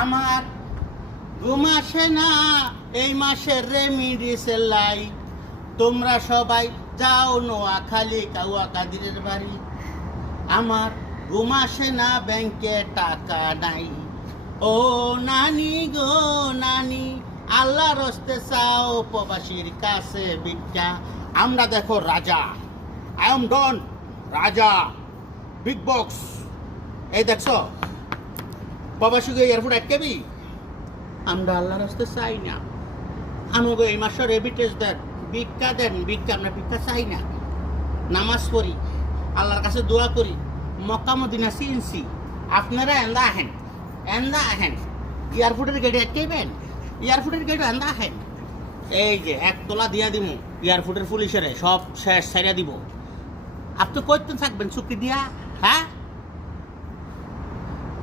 আমার ঘুম আসে না এই মাসের রেমিডিসের লাই। তোমরা সবাই যাও নোয়াখালী কাউয়া কাদিরের বাড়ি। আমার ঘুম আসে না ব্যাংকে টাকা নাই। ও নানি গো নানি, আল্লাহর হস্তে চাও প্রবাসীর কাছে ভিক্ষা। আমরা দেখো রাজা, আই এম ডন রাজা, বিগ বক্স। এই দেখছো প্রবাসীকে এয়ারপোর্ট আটকেবি। আমরা আল্লাহর হস্তে চাই না, আমাকে এই মাসের রেমিটেন্স দেন, ভিক্ষা দেন, ভিক্ষা। আমরা ভিক্ষা চাই না, নামাজ পড়ি, আল্লাহর কাছে দোয়া করি, মক্কা মদিনা চিনছি। আপনারা এন্দা আহেন, এন্দা আহেন, এয়ারপোর্টের গেটে আটকেবেন, এয়ারপোর্টের গেটে এন্দা আহেন। এই যে 1 তোলা দিয়া দিব এয়ারপোর্টের পুলিশের, সব শেষ ছাইরা দিব। আপনি কইতেন থাকবেন চুক্তি দিয়া, হ্যাঁ?